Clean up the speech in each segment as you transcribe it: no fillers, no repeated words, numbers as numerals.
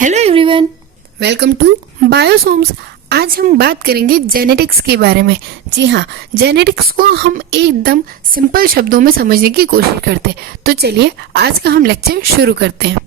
Hello everyone, welcome to Biosomes. आज हम बात करेंगे जेनेटिक्स के बारे में। जी हाँ, जेनेटिक्स को हम एकदम सिंपल शब्दों में समझने की कोशिश करते हैं। तो चलिए आज का हम लेक्चर शुरू करते हैं।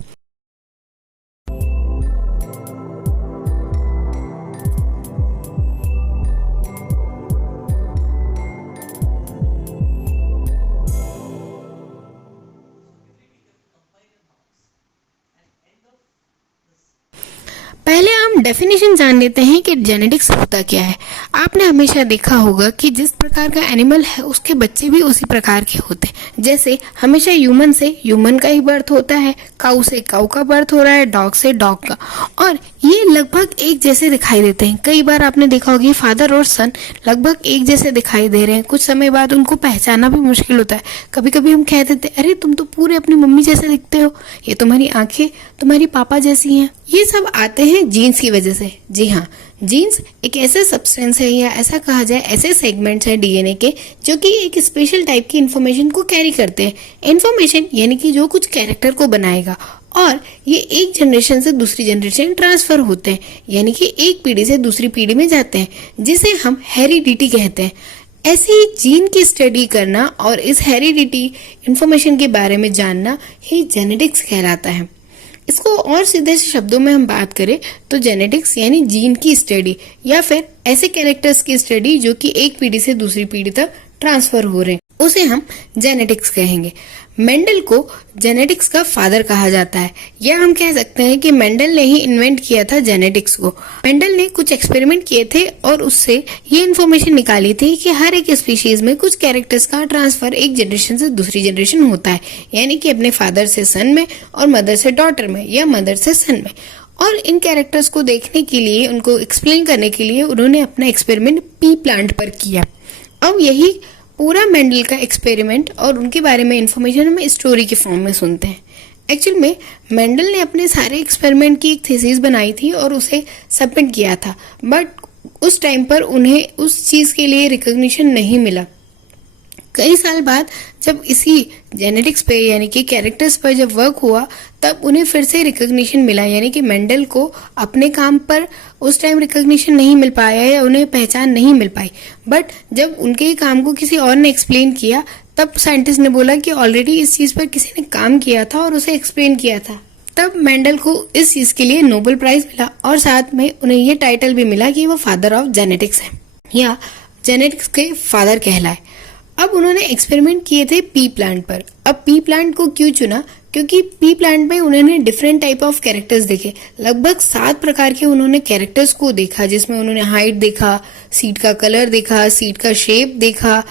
पहले हम डेफिनेशन जान लेते हैं कि जेनेटिक्स होता क्या है। आपने हमेशा देखा होगा कि जिस प्रकार का एनिमल है उसके बच्चे भी उसी प्रकार के होते हैं। जैसे हमेशा ह्यूमन से ह्यूमन का ही बर्थ होता है, काऊ से काऊ का बर्थ हो रहा है, डॉग से डॉग का, और ये लगभग एक जैसे दिखाई देते हैं। कई बार आपने देखा होगा फादर और सन लगभग एक जैसे दिखाई दे रहे हैं। कुछ समय बाद उनको पहचानना भी मुश्किल होता है। कभी कभी हम कह देते हैं, अरे तुम तो पूरे अपनी मम्मी जैसे दिखते हो, ये तुम्हारी आंखें तुम्हारी पापा जैसी हैं। ये सब आते हैं जीन्स की वजह से। जी हाँ, जीन्स एक ऐसे सब्सटेंस है, या ऐसा कहा जाए ऐसे सेगमेंट्स हैं डीएनए के जो कि एक स्पेशल टाइप की इंफॉर्मेशन को कैरी करते हैं। इंफॉर्मेशन यानी कि जो कुछ कैरेक्टर को बनाएगा, और ये एक जनरेशन से दूसरी जनरेशन ट्रांसफर होते हैं, यानी कि एक पीढ़ी से दूसरी पीढ़ी में जाते हैं, जिसे हम हेरिडिटी कहते हैं। ऐसी जीन की स्टडी करना और इस हेरिडिटी इंफॉर्मेशन के बारे में जानना ही जेनेटिक्स कहलाता है। इसको और सीधे से शब्दों में हम बात करें तो जेनेटिक्स यानी जीन की स्टडी, या फिर ऐसे कैरेक्टर्स की स्टडी जो कि एक पीढ़ी से दूसरी पीढ़ी तक ट्रांसफर हो रहे हैं, उसे हम जेनेटिक्स कहेंगे। मेंडल को जेनेटिक्स का फादर कहा जाता है, या हम कह सकते हैं कि मेंडल ने ही इन्वेंट किया था जेनेटिक्स को। मेंडल ने कुछ एक्सपेरिमेंट किए थे और उससे ये इन्फॉर्मेशन निकाली थी कि हर एक स्पीशीज में कुछ कैरेक्टर्स का ट्रांसफर एक जनरेशन से दूसरी जनरेशन होता है, यानी कि अपने फादर से सन में और मदर से डॉटर में, या मदर से सन में। और इन कैरेक्टर्स को देखने के लिए, उनको एक्सप्लेन करने के लिए उन्होंने अपना एक्सपेरिमेंट पी प्लांट पर किया। अब यही पूरा मेंडल का एक्सपेरिमेंट और उनके बारे में इंफॉर्मेशन हम स्टोरी के फॉर्म में सुनते हैं। एक्चुअल में मेंडल ने अपने सारे एक्सपेरिमेंट की एक थीसिस बनाई थी और उसे सबमिट किया था, बट उस टाइम पर उन्हें उस चीज़ के लिए रिकॉग्निशन नहीं मिला। कई साल बाद जब इसी जेनेटिक्स पे यानी कि कैरेक्टर्स पर जब वर्क हुआ, तब उन्हें फिर से रिकॉग्निशन मिला, यानी कि मेंडल को अपने काम पर उस टाइम रिकॉग्निशन नहीं मिल पाया या उन्हें पहचान नहीं मिल पाई। बट जब उनके ही काम को किसी और ने एक्सप्लेन किया, तब साइंटिस्ट ने बोला कि ऑलरेडी इस चीज़ पर किसी ने काम किया था और उसे एक्सप्लेन किया था। तब मेंडल को इस चीज़ के लिए नोबेल प्राइज मिला, और साथ में उन्हें ये टाइटल भी मिला कि वो फादर ऑफ जेनेटिक्स है, या जेनेटिक्स के फादर कहलाए। अब उन्होंने एक्सपेरिमेंट किए थे पी प्लांट पर। अब पी प्लांट को क्यों चुना? क्योंकि पी प्लांट में उन्होंने डिफरेंट टाइप ऑफ कैरेक्टर्स देखे। लगभग 7 प्रकार के उन्होंने कैरेक्टर्स को देखा, जिसमें उन्होंने हाइट देखा, सीड का कलर देखा, सीड का शेप देखा,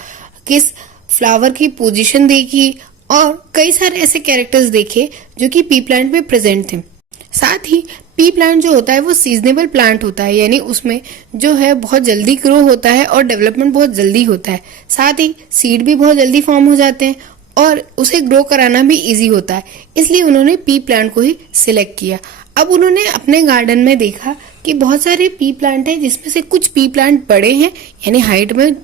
किस फ्लावर की पोजीशन देखी, और कई सारे ऐसे कैरेक्टर्स देखे जो कि पी प्लांट में प्रेजेंट थे। साथ ही पी प्लांट जो होता है वो सीजनेबल प्लांट होता है, यानी उसमें जो है बहुत जल्दी ग्रो होता है और डेवलपमेंट बहुत जल्दी होता है। साथ ही सीड भी बहुत जल्दी फॉर्म हो जाते हैं और उसे ग्रो कराना भी इजी होता है, इसलिए उन्होंने पी प्लांट को ही सिलेक्ट किया। अब उन्होंने अपने गार्डन में देखा कि बहुत सारे पी प्लांट हैं, जिसमें से कुछ पी प्लांट बड़े हैं यानी हाइट में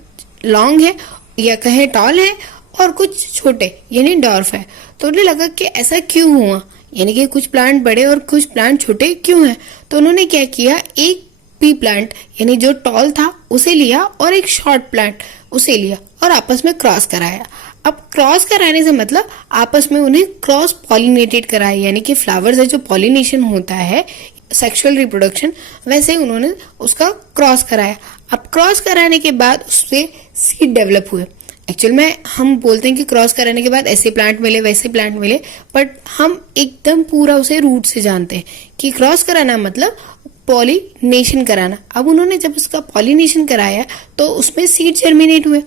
लॉन्ग है या कहे टॉल है, और कुछ छोटे यानी डॉर्फ है। तो उन्हें लगा कि ऐसा क्यों हुआ, यानी कि कुछ प्लांट बड़े और कुछ प्लांट छोटे क्यों हैं। तो उन्होंने क्या किया, एक पी प्लांट यानी जो टॉल था उसे लिया और एक शॉर्ट प्लांट उसे लिया और आपस में क्रॉस कराया। अब क्रॉस कराने से मतलब आपस में उन्हें क्रॉस पॉलिनेटेड कराया, यानी कि फ्लावर से जो पॉलिनेशन होता है, सेक्सुअल रिप्रोडक्शन, वैसे उन्होंने उसका क्रॉस कराया। अब क्रॉस कराने के बाद उससे सीड डेवलप हुए। एक्चुअल में हम बोलते हैं कि क्रॉस कराने के बाद ऐसे प्लांट मिले वैसे प्लांट मिले, बट हम एकदम पूरा उसे रूट से जानते हैं कि क्रॉस कराना मतलब पॉलिनेशन कराना। अब उन्होंने जब उसका पॉलिनेशन कराया तो उसमें सीड जर्मिनेट हुए।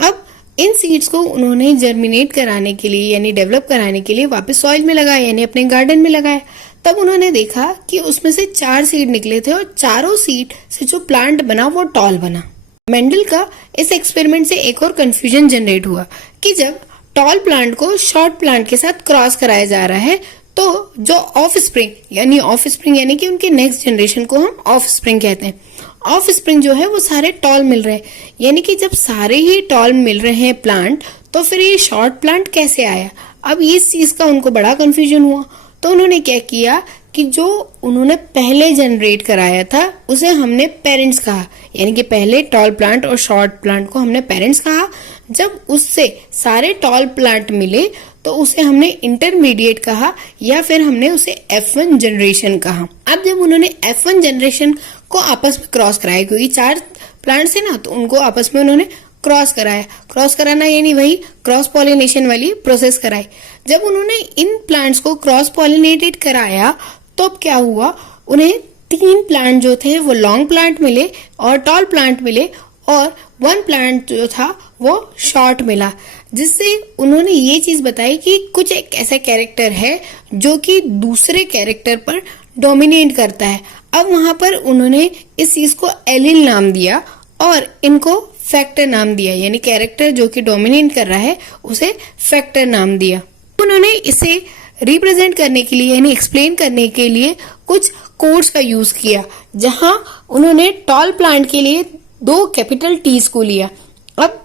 अब इन सीड्स को उन्होंने जर्मिनेट कराने के लिए यानी डेवलप कराने के लिए वापस सॉइल में लगाया, यानी अपने गार्डन में लगाया। तब उन्होंने देखा कि उसमें से 4 सीड निकले थे, और चारों सीड से जो प्लांट बना वो टॉल बना। मेंडल का इस एक्सपेरिमेंट से एक और कंफ्यूजन जनरेट हुआ कि जब टॉल प्लांट को शॉर्ट प्लांट के साथ क्रॉस कराया जा रहा है, तो जो ऑफ स्प्रिंग यानी कि उनके नेक्स्ट जनरेशन को हम ऑफ स्प्रिंग कहते हैं। ऑफ स्प्रिंग जो है वो सारे टॉल मिल रहे हैं, यानी कि जब सारे ही टॉल मिल रहे हैं प्लांट, तो फिर ये शॉर्ट प्लांट कैसे आया? अब इस चीज का उनको बड़ा कंफ्यूजन हुआ। तो उन्होंने क्या किया कि जो उन्होंने पहले जनरेट कराया था उसे हमने पेरेंट्स कहा, यानी कि पहले टॉल प्लांट और शॉर्ट प्लांट को हमने पेरेंट्स कहा। जब उससे सारे टॉल प्लांट मिले तो उसे हमने इंटरमीडिएट कहा, या फिर हमने उसे F1 जनरेशन कहा। अब जब उन्होंने F1 जनरेशन को आपस में क्रॉस कराया, क्योंकि 4 प्लांट्स है ना, तो उनको आपस में उन्होंने क्रॉस कराया। क्रॉस कराना यानी वही क्रॉस पॉलिनेशन वाली प्रोसेस कराई। जब उन्होंने इन प्लांट्स को क्रॉस पॉलिनेटेड कराया तो अब क्या हुआ, उन्हें 3 प्लांट जो थे वो लॉन्ग प्लांट मिले और टॉल प्लांट मिले, और 1 प्लांट जो था वो शॉर्ट मिला, जिससे उन्होंने ये चीज बताई कि कुछ एक ऐसा कैरेक्टर है जो कि दूसरे कैरेक्टर पर डोमिनेट करता है। अब वहां पर उन्होंने इस चीज को एलिल नाम दिया और इनको फैक्टर नाम दिया, यानी कैरेक्टर जो कि डोमिनेट कर रहा है उसे फैक्टर नाम दिया। उन्होंने इसे रिप्रेजेंट करने के लिए यानी एक्सप्लेन करने के लिए कुछ कोड्स का यूज किया, जहां उन्होंने टॉल प्लांट के लिए 2 कैपिटल टीज को लिया। अब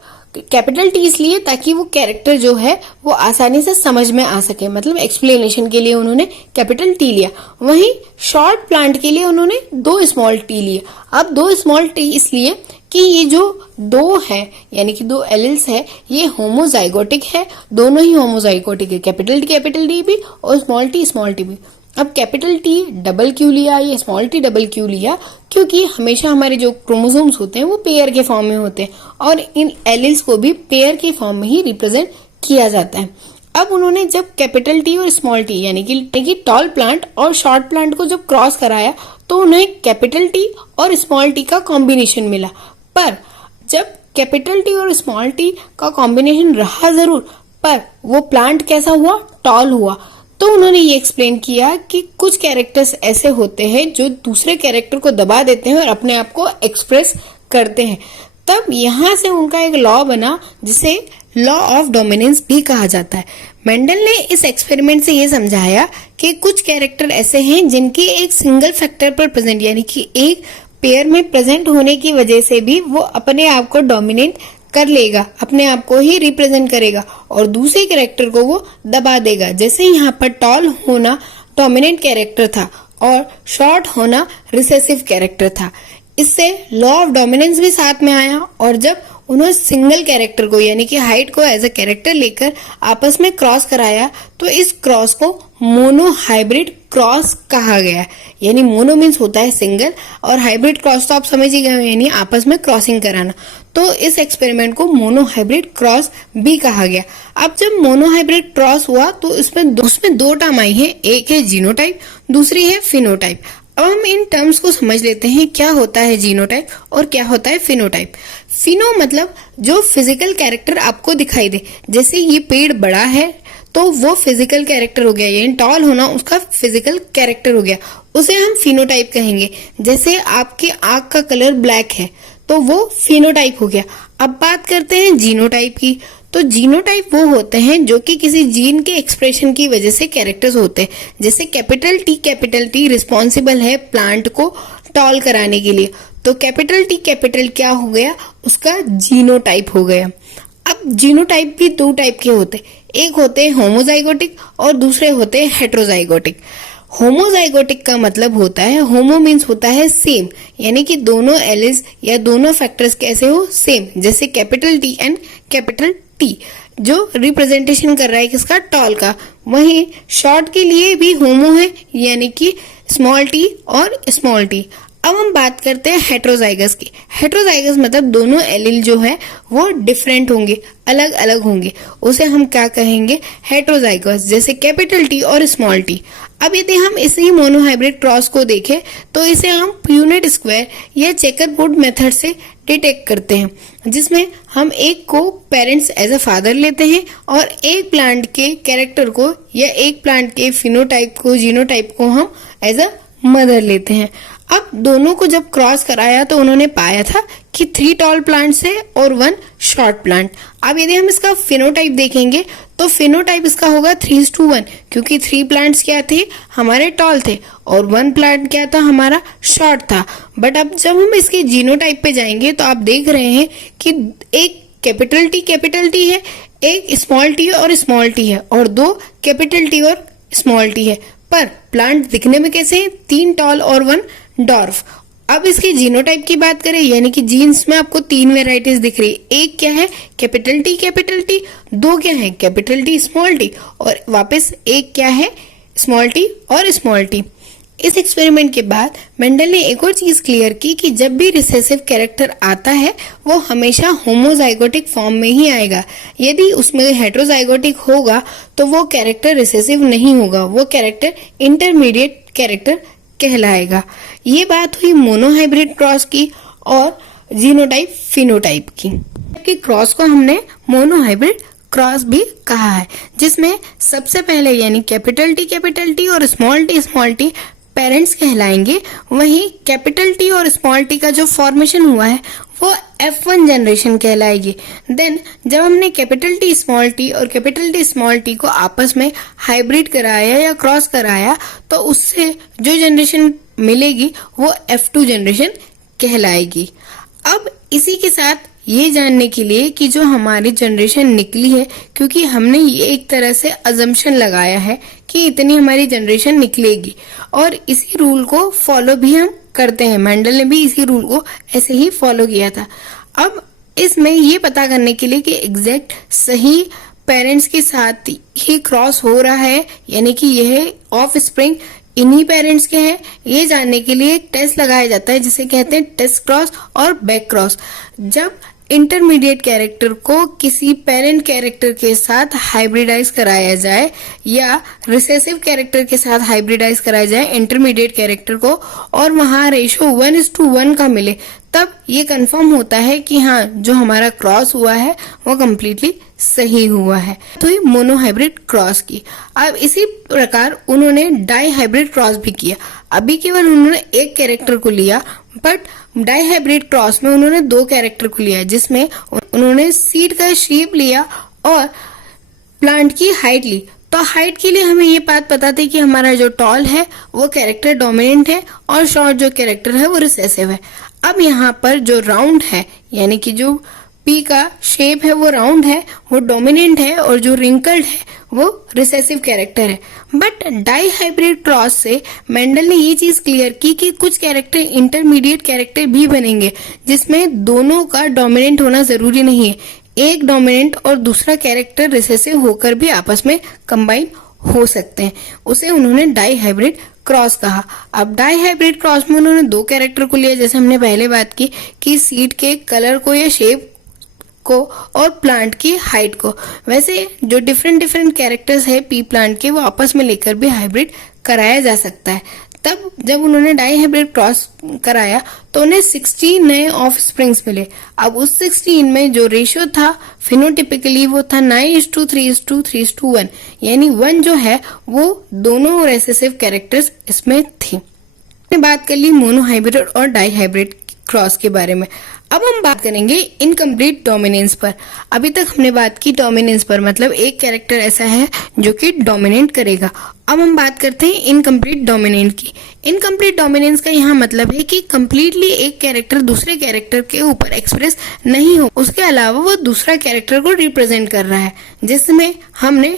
कैपिटल टीज लिए ताकि वो कैरेक्टर जो है वो आसानी से समझ में आ सके, मतलब एक्सप्लेनेशन के लिए उन्होंने कैपिटल टी लिया। वहीं शॉर्ट प्लांट के लिए उन्होंने 2 स्मॉल टी लिए। अब 2 स्मॉल टी इसलिए कि ये जो 2 है यानी कि 2 एलिल्स है ये होमोजाइगोटिक है, दोनों ही होमोजाइगोटिक है, कैपिटल टी भी और स्मॉल टी भी। अब कैपिटल टी डबल क्यों लिया, ये स्मॉल टी डबल क्यों लिया, क्योंकि हमेशा हमारे जो क्रोमोसोम्स होते हैं वो पेयर के फॉर्म में होते हैं और इन एलिल्स को भी पेयर के फॉर्म में ही रिप्रेजेंट किया जाता है। अब उन्होंने जब कैपिटल टी और स्मॉल टी यानी कि टॉल प्लांट और शॉर्ट प्लांट को जब क्रॉस कराया तो उन्हें कैपिटल टी और स्मॉल टी का कॉम्बिनेशन मिला। पर जब कैपिटल टी और स्मॉल टी का कॉम्बिनेशन रहा जरूर, पर वो प्लांट कैसा हुआ, टॉल हुआ। तो उन्होंने ये एक्सप्लेन किया कि कुछ कैरेक्टर्स ऐसे होते हैं जो दूसरे कैरेक्टर को दबा देते हैं और अपने आप को एक्सप्रेस करते हैं। तब यहाँ से उनका एक लॉ बना जिसे लॉ ऑफ डोमिनेंस भी कहा जाता है। मेंडल ने इस एक्सपेरिमेंट से ये समझाया कि कुछ कैरेक्टर ऐसे हैं जिनके एक सिंगल फैक्टर पर प्रेजेंट यानी कि एक पेयर में प्रेजेंट होने की वजह से भी वो अपने आप को डोमिनेट कर लेगा, अपने आप को ही रिप्रेजेंट करेगा और दूसरे कैरेक्टर को वो दबा देगा। जैसे यहाँ पर टॉल होना डोमिनेंट कैरेक्टर था और शॉर्ट होना रिसेसिव कैरेक्टर था। इससे लॉ ऑफ डोमिनेंस भी साथ में आया और जब उन्होंने सिंगल कैरेक्टर को यानी कि हाइट को एज अ कैरेक्टर लेकर आपस में क्रॉस कराया तो इस क्रॉस को मोनो हाइब्रिड क्रॉस कहा गया। यानी मोनो मीन्स होता है सिंगल और हाइब्रिड क्रॉस तो आप समझ ही गए, यानी आपस में क्रॉसिंग कराना। तो इस एक्सपेरिमेंट को मोनो हाइब्रिड क्रॉस भी कहा गया। अब जब मोनो हाइब्रिड क्रॉस हुआ तो उसमें 2 टर्म आई है, एक है जीनोटाइप, दूसरी है फिनोटाइप। अब हम इन टर्म्स को समझ लेते हैं, क्या होता है जीनोटाइप और क्या होता है फिनोटाइप। फिनो मतलब जो फिजिकल कैरेक्टर आपको दिखाई दे, जैसे ये पेड़ बड़ा है तो वो फिजिकल कैरेक्टर हो गया, यानी टॉल होना उसका फिजिकल कैरेक्टर हो गया, उसे हम फिनोटाइप कहेंगे। जैसे आपकी आंख का कलर ब्लैक है तो वो फिनोटाइप हो गया। अब बात करते हैं जीनोटाइप की। तो जीनोटाइप वो होते हैं जो कि किसी जीन के एक्सप्रेशन की वजह से कैरेक्टर्स होते हैं। जैसे कैपिटल टी रिस्पॉन्सिबल है प्लांट को टॉल कराने के लिए, तो कैपिटल क्या हो गया, उसका जीनोटाइप हो गया। अब जीनोटाइप भी 2 टाइप के होते हैं, एक होते हैं होमोजाइगोटिक और दूसरे होते हैं हेट्रोजाइगोटिक। होमोजाइगोटिक का मतलब होता है, होमो मीन्स होता है सेम, यानी कि दोनों एलिस या दोनों फैक्टर्स कैसे हो, सेम। जैसे capital T and capital T जो रिप्रेजेंटेशन कर रहा है किसका, टॉल का। वहीं शॉर्ट के लिए भी होमो है, यानी कि स्मॉल टी और स्मॉल टी। अब हम बात करते हैं हेट्रोजाइगस की। हेट्रोजाइगस मतलब दोनों एलील जो है वो डिफरेंट होंगे, अलग अलग होंगे, उसे हम क्या कहेंगे, हेट्रोजाइगस। जैसे कैपिटल टी और स्मॉल टी। अब यदि हम इसी मोनोहाइब्रिड क्रॉस को देखें तो इसे हम प्यूनेट स्क्वायर या चेकरबोर्ड मेथड से डिटेक्ट करते हैं, जिसमें हम एक को पेरेंट्स एज अ फादर लेते हैं और एक प्लांट के कैरेक्टर को या एक प्लांट के फिनोटाइप को, जीनोटाइप को हम एज अ मदर लेते हैं। अब दोनों को जब क्रॉस कराया तो उन्होंने पाया था कि 3 टॉल प्लांट्स है और 1 शॉर्ट प्लांट। अब यदि हम इसका फिनोटाइप देखेंगे तो फिनोटाइप इसका होगा 3:1, क्योंकि 3 प्लांट्स क्या थे, हमारे टॉल थे और 1 प्लांट क्या था, हमारा शॉर्ट था। बट अब जब हम इसके जीनोटाइप पे जाएंगे तो आप देख रहे हैं कि एक कैपिटल टी है, एक स्मॉल टी और स्मॉल टी है और 2 कैपिटल टी और स्मॉल टी है। पर प्लांट दिखने में कैसे हैं? 3 टॉल और 1 डॉर्फ। अब इसके जीनोटाइप की बात करें, यानी कि जीन्स में आपको 3 वेराइटीज दिख रही है। एक क्या है? कैपिटल टी, 2 क्या है? कैपिटल टी स्मॉल टी, और वापस एक क्या है? स्मॉल टी और स्मॉल टी। इस एक्सपेरिमेंट के बाद मेंडल ने एक और चीज क्लियर की कि जब भी रिसेसिव कैरेक्टर आता है वो हमेशा होमोजाइगोटिक फॉर्म में ही आएगा। यदि उसमें हेटेरोजाइगोटिक होगा तो वो कैरेक्टर रिसेसिव नहीं होगा, वो कैरेक्टर इंटरमीडिएट कैरेक्टर कहलाएगा। ये बात हुई मोनोहाइब्रिड क्रॉस की और जीनोटाइप फिनोटाइप की। कि क्रॉस को हमने मोनोहाइब्रिड क्रॉस भी कहा है, जिसमें सबसे पहले यानी कैपिटल टी और स्मॉल टी पेरेंट्स कहलाएंगे। वहीं कैपिटल टी और स्मॉल टी का जो फॉर्मेशन हुआ है वो F1 जनरेशन कहलाएगी। देन जब हमने कैपिटल टी और कैपिटल टी स्मॉल टी को आपस में हाइब्रिड कराया या क्रॉस कराया तो उससे जो जनरेशन मिलेगी वो F2 जनरेशन कहलाएगी। अब इसी के साथ ये जानने के लिए कि जो हमारी जनरेशन निकली है, क्योंकि हमने ये एक तरह से अजम्पशन लगाया है कि इतनी हमारी जनरेशन निकलेगी और इसी रूल को फॉलो भी हम करते हैं। मेंडल ने भी इसी रूल को ऐसे ही फॉलो किया था। अब इसमें ये पता करने के लिए कि एग्जैक्ट सही पेरेंट्स के साथ ही क्रॉस हो रहा है, यानी कि यह ऑफ स्प्रिंग इन्हीं पेरेंट्स के हैं, ये जानने के लिए एक टेस्ट लगाया जाता है जिसे कहते हैं टेस्ट क्रॉस और बैक क्रॉस। जब इंटरमीडिएट कैरेक्टर को किसी पेरेंट कैरेक्टर के साथ हाइब्रिडाइज कराया जाए या रिसेसिव कैरेक्टर के साथ हाइब्रिडाइज कराया जाए इंटरमीडिएट कैरेक्टर को और वहां रेशो 1:1 का मिले, तब ये कंफर्म होता है कि हाँ जो हमारा क्रॉस हुआ है वो कम्प्लीटली सही हुआ है। तो ये मोनोहाइब्रिड क्रॉस की। अब इसी प्रकार उन्होंने डाई हाइब्रिड क्रॉस भी किया। अभी केवल उन्होंने एक कैरेक्टर को लिया, बट डाई हाइब्रिड क्रॉस में उन्होंने 2 कैरेक्टर को लिया, जिसमें उन्होंने सीड का शेप लिया और प्लांट की हाइट ली। तो हाइट के लिए हमें ये बात पता थी कि हमारा जो टॉल है वो कैरेक्टर डोमिनेंट है और शॉर्ट जो कैरेक्टर है वो रिसेसिव है। अब यहाँ पर जो राउंड है, यानी कि जो पी का शेप है वो राउंड है, वो डोमिनेंट है, और जो रिंकल्ड है वो रिसेसिव कैरेक्टर है। बट डाई हाइब्रिड क्रॉस से मेंडल ने ये चीज क्लियर की कि कुछ कैरेक्टर इंटरमीडिएट कैरेक्टर भी बनेंगे, जिसमें दोनों का डोमिनेंट होना जरूरी नहीं है। एक डोमिनेंट और दूसरा कैरेक्टर रिसेसिव होकर भी आपस में कंबाइन हो सकते हैं। उसे उन्होंने डाई हाइब्रिड क्रॉस कहा। अब डाई हाइब्रिड क्रॉस में उन्होंने 2 कैरेक्टर को लिया, जैसे हमने पहले बात की कि सीड के कलर को या शेप को और प्लांट की हाइट को। वैसे जो डिफरेंट कैरेक्टर्स है पी प्लांट के वो आपस में लेकर भी हाइब्रिड कराया जा सकता है। तब जब उन्होंने डाई हाइब्रिड क्रॉस कराया तो उन्हें 16 नए ऑफ स्प्रिंग्स मिले। अब उस 16 में जो रेशियो था फिनोटिपिकली वो था 9:3:3:1, यानी 1 जो है वो दोनों रेसेसिव कैरेक्टर्स इसमें थी। बात कर ली मोनोहाइब्रिड और डाई हाइब्रिड क्रॉस के बारे में। अब हम बात करेंगे इनकम्प्लीट डोमिनेंस पर। अभी तक हमने बात की डोमिनेंस पर, मतलब एक कैरेक्टर ऐसा है जो कि डोमिनेट करेगा। अब हम बात करते हैं इनकम्प्लीट डोमिनेंट की। इनकम्प्लीट डोमिनेंस का यहाँ मतलब है कि कम्प्लीटली एक कैरेक्टर दूसरे कैरेक्टर के ऊपर एक्सप्रेस नहीं हो, उसके अलावा वो दूसरा कैरेक्टर को रिप्रेजेंट कर रहा है, जिसमें हमने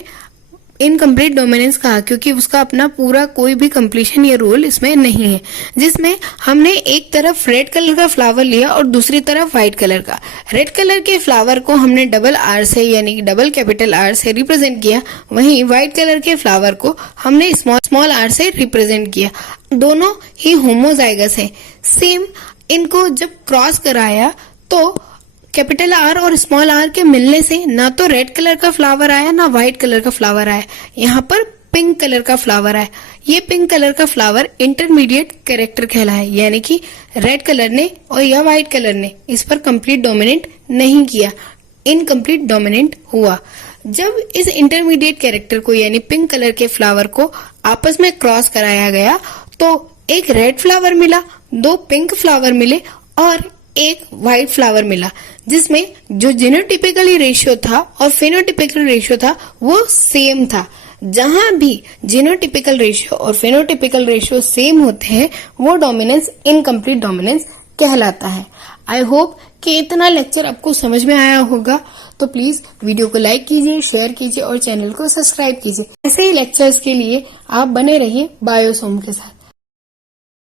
इनकम्प्लीट डोमिनेंस कहा, क्योंकि उसका अपना पूरा कोई भी कंप्लीशन या रोल इसमें नहीं है। जिसमें हमने एक तरफ रेड कलर का फ्लावर लिया और दूसरी तरफ व्हाइट कलर का। रेड कलर के फ्लावर को हमने डबल आर से यानी कि डबल कैपिटल आर से रिप्रेजेंट किया, वहीं व्हाइट कलर के फ्लावर को हमने स्मॉल आर से रिप्रेजेंट किया। दोनों ही होमोजाइगस है। सेम इनको जब क्रॉस कराया तो कैपिटल आर और स्मॉल आर के मिलने से ना तो रेड कलर का फ्लावर आया ना व्हाइट कलर का फ्लावर आया, यहाँ पर पिंक कलर का फ्लावर आया। ये पिंक कलर का फ्लावर इंटरमीडिएट कैरेक्टर कहलाया, यानी कि रेड कलर ने और या व्हाइट कलर ने इस पर कंप्लीट डोमिनेट नहीं किया, इनकम्प्लीट डोमिनेट हुआ। जब इस इंटरमीडिएट कैरेक्टर को यानी पिंक कलर के फ्लावर को आपस में क्रॉस कराया गया तो एक रेड फ्लावर मिला, 2 पिंक फ्लावर मिले और एक व्हाइट फ्लावर मिला, जिसमें जो जीनोटिपिकली रेशियो था और फेनोटिपिकल रेशियो था वो सेम था। जहां भी जीनोटिपिकल रेशियो और फेनोटिपिकल रेशियो सेम होते हैं वो डोमिनेंस इनकम्प्लीट डोमिनेंस कहलाता है। आई होप कि इतना लेक्चर आपको समझ में आया होगा। तो प्लीज वीडियो को लाइक कीजिए, शेयर कीजिए और चैनल को सब्सक्राइब कीजिए। ऐसे ही लेक्चर्स के लिए आप बने रहिए बायोसोम के साथ।